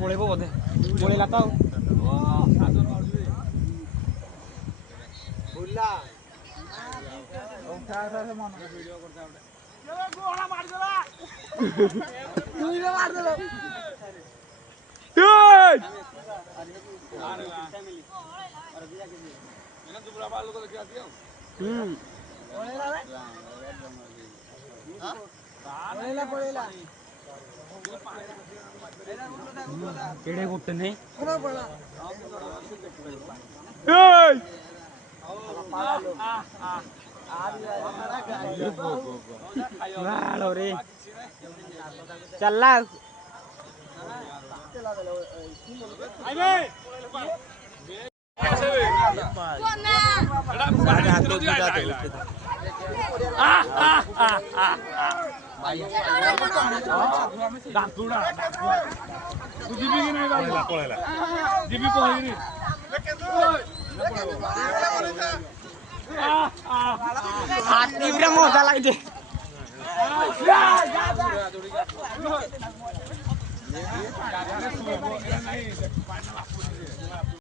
पळेबो बोधे पळेला तो बुल्ला उठा से मन वीडियो करता उठे चलो गोला मार देला तू ही मार देलो ए अरे फैमिली और बिया के मैंने दुबरा बाल को लेके आती हूं पळेला रे हां पळेला केड़े गुट्टे नहीं रे चल मजा लगे